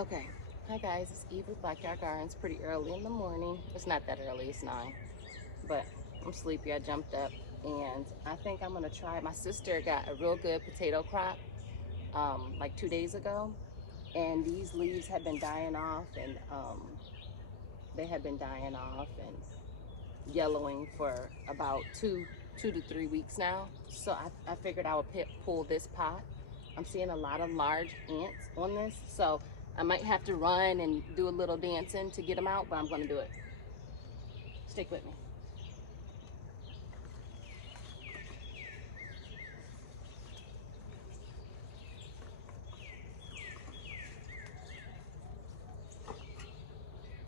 Okay. Hi guys, it's Eve with BlackYard Gardens. Pretty early in the morning. It's not that early, it's 9. But I'm sleepy. I jumped up and I think I'm gonna try. My sister got a real good potato crop like 2 days ago, and these leaves have been dying off, and they have been dying off and yellowing for about two to 3 weeks now. So I figured I would pull this pot. I'm seeing a lot of large ants on this, so I might have to run and do a little dancing to get them out, but I'm gonna do it. Stick with me.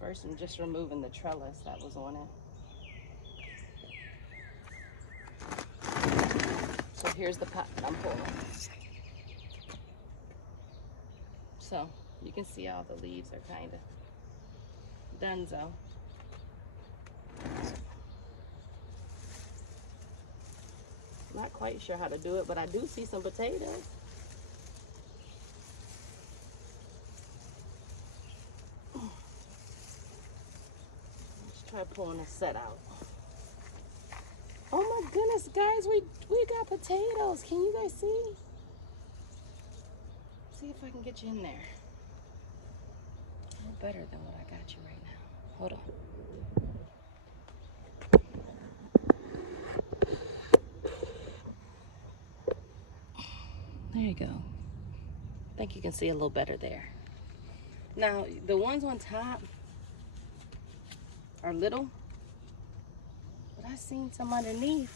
First, I'm just removing the trellis that was on it. So here's the pot that I'm pulling. So you can see all the leaves are kind of donezo. Not quite sure how to do it, but I do see some potatoes. Let's try pulling this set out. Oh my goodness, guys, we got potatoes. Can you guys see? See if I can get you in there. No better than what I got you right now. Hold on. There you go. I think you can see a little better there. Now, the ones on top are little, but I've seen some underneath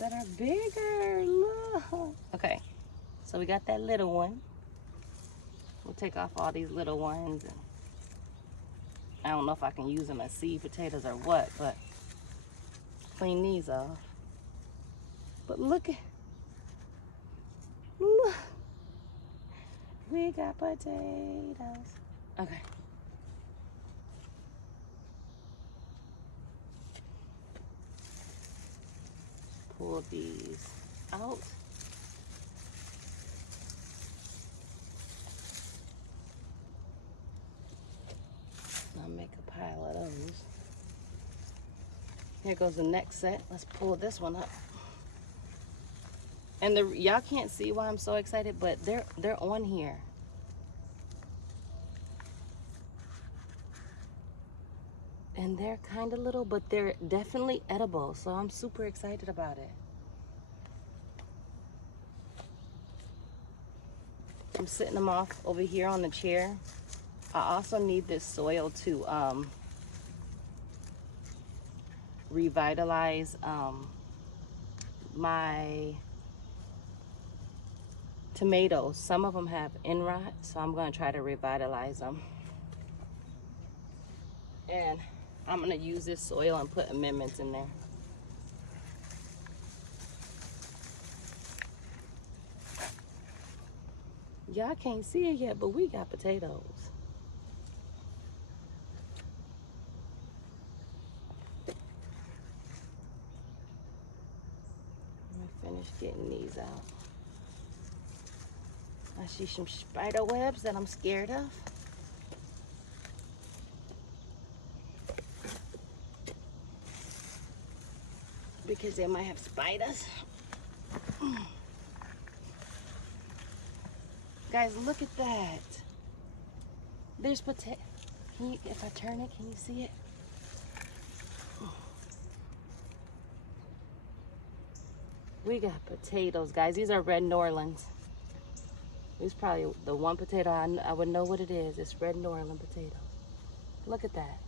that are bigger. Look. Okay, so we got that little one. We'll take off all these little ones. And I don't know if I can use them as seed potatoes or what, but clean these off. But look, we got potatoes. Okay. Pull these out. I'll make a pile of those. Here goes the next set. Let's pull this one up. And y'all can't see why I'm so excited, but they're on here. And they're kind of little, but they're definitely edible. So I'm super excited about it. I'm sitting them off over here on the chair. I also need this soil to revitalize my tomatoes. Some of them have end rot, so I'm going to try to revitalize them. And I'm going to use this soil and put amendments in there. Y'all can't see it yet, but we got potatoes. Let me finish getting these out. I see some spider webs that I'm scared of. Because they might have spiders. Guys, look at that. There's potato. If I turn it, can you see it? We got potatoes, guys. These are red Norlands. This is probably the one potato I would know what it is. It's red Norland potato. Look at that.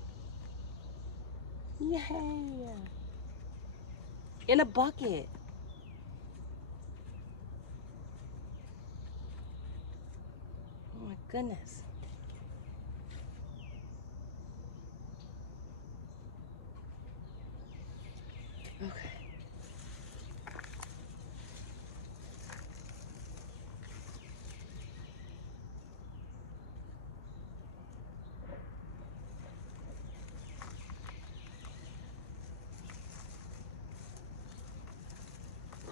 Yay! In a bucket. Oh my goodness. Okay.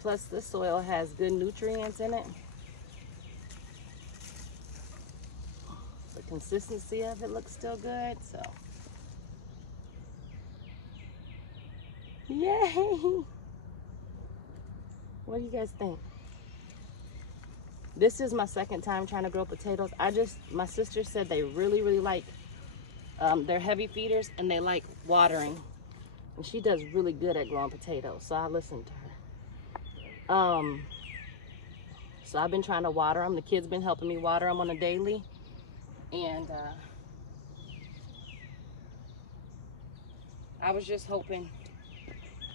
Plus, this soil has good nutrients in it. consistency of it looks still good, so. Yay! What do you guys think? This is my second time trying to grow potatoes. My sister said they really, really like, they're heavy feeders and they like watering. And she does really good at growing potatoes, so I listened to her. So I've been trying to water them. The kids been helping me water them on a daily. And I was just hoping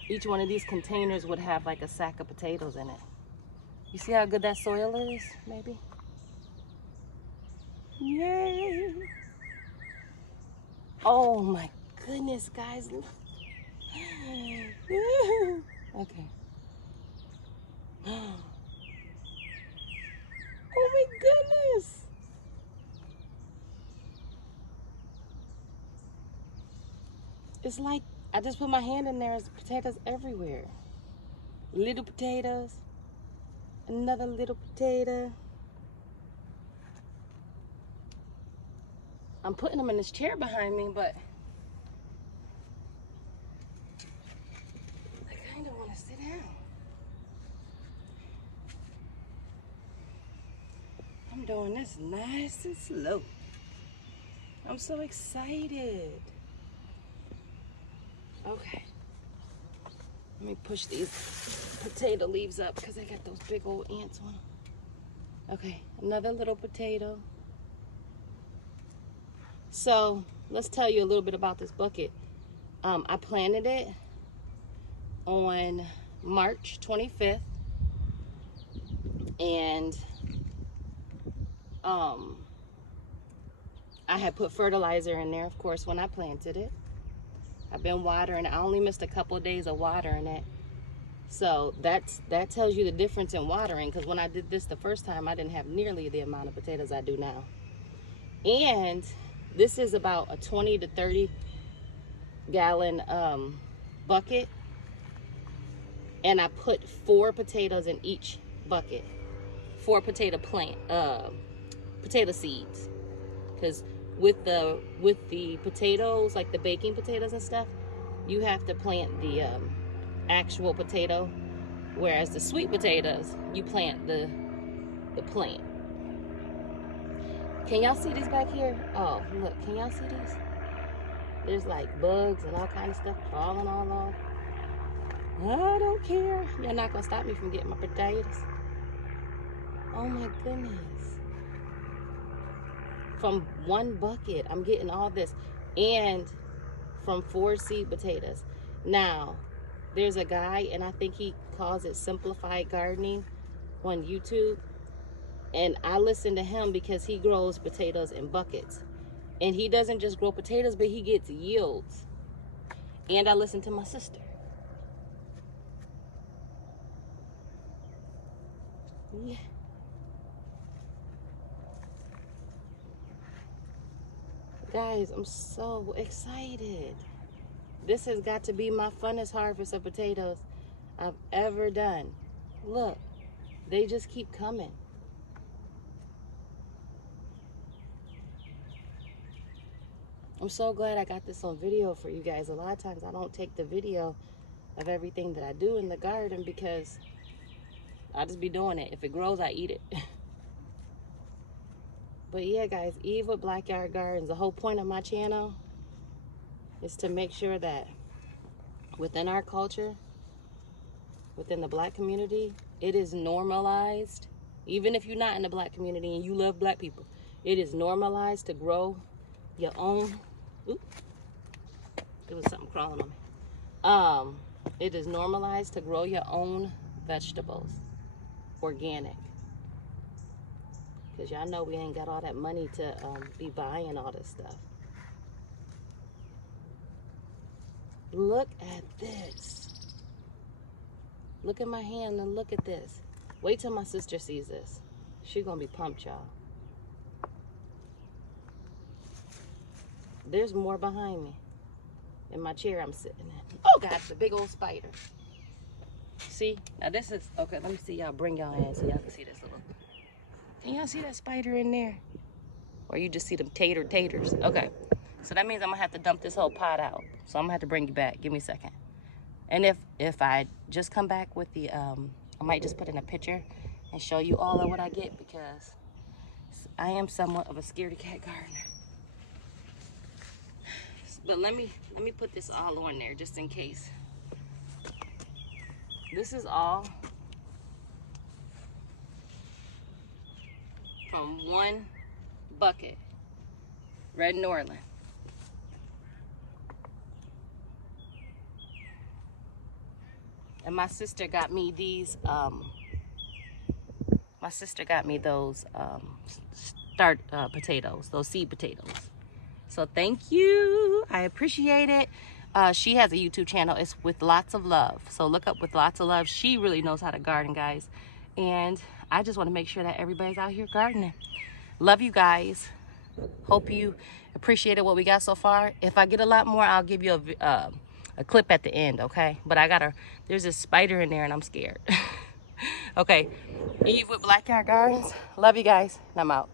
each one of these containers would have like a sack of potatoes in it. You see how good that soil is, maybe? Yay! Oh my goodness, guys. Okay. Oh my goodness. It's like I just put my hand in there, there's potatoes everywhere. Little potatoes. Another little potato. I'm putting them in this chair behind me, but I kind of want to sit down. I'm doing this nice and slow. I'm so excited. Okay. Let me push these potato leaves up because I got those big old ants on them. Okay, another little potato. So let's tell you a little bit about this bucket. I planted it on March 25th, and I had put fertilizer in there, of course, when I planted it. I've been watering. I only missed a couple of days of watering it. So that tells you the difference in watering, because when I did this the first time, I didn't have nearly the amount of potatoes I do now. And this is about a 20 to 30 gallon bucket. And I put 4 potatoes in each bucket. 4 potato potato seeds. Because with the potatoes, like the baking potatoes and stuff, you have to plant the actual potato, whereas the sweet potatoes, you plant the plant. Can y'all see these back here? Oh, look, can y'all see these? There's like bugs and all kind of stuff crawling all off. I don't care. You're not gonna stop me from getting my potatoes. Oh my goodness. From one bucket, I'm getting all this. And from 4 seed potatoes. Now, there's a guy, and I think he calls it Simplified Gardening on YouTube. And I listen to him because he grows potatoes in buckets. And he doesn't just grow potatoes, but he gets yields. And I listen to my sister. Yeah. Guys, I'm so excited. This has got to be my funnest harvest of potatoes I've ever done. Look, they just keep coming. I'm so glad I got this on video for you guys. A lot of times I don't take the video of everything that I do in the garden because I just be doing it. If it grows, I eat it. But yeah, guys, Eve with BlackYard Gardens. The whole point of my channel is to make sure that within our culture, within the black community, it is normalized. Even if you're not in the black community and you love black people, it is normalized to grow your own. Oop, there was something crawling on me. It is normalized to grow your own vegetables, organic. Because y'all know we ain't got all that money to be buying all this stuff. Look at this. Look at my hand and look at this. Wait till my sister sees this. She's gonna be pumped, y'all. There's more behind me in my chair I'm sitting in. Oh God, it's a big old spider. See, now this is, okay, let me see y'all, bring y'all in so y'all can see this little. Can y'all see that spider in there? Or you just see them taters. Okay. So that means I'm gonna have to dump this whole pot out. So I'm gonna have to bring you back. Give me a second. And if I just come back with the, I might just put in a picture and show you all of what I get, because I am somewhat of a scaredy cat gardener. But let me put this all on there just in case. This is all from one bucket, Red Norland. And my sister got me these, my sister got me those potatoes, those seed potatoes. So thank you, I appreciate it. She has a YouTube channel, it's With Lots of Love. So look up With Lots of Love. She really knows how to garden, guys. And I just want to make sure that everybody's out here gardening. Love you guys. Hope you appreciated what we got so far. If I get a lot more, I'll give you a clip at the end, okay? But there's a spider in there and I'm scared. Okay, Eve with BlackYard Gardens. Love you guys, and I'm out.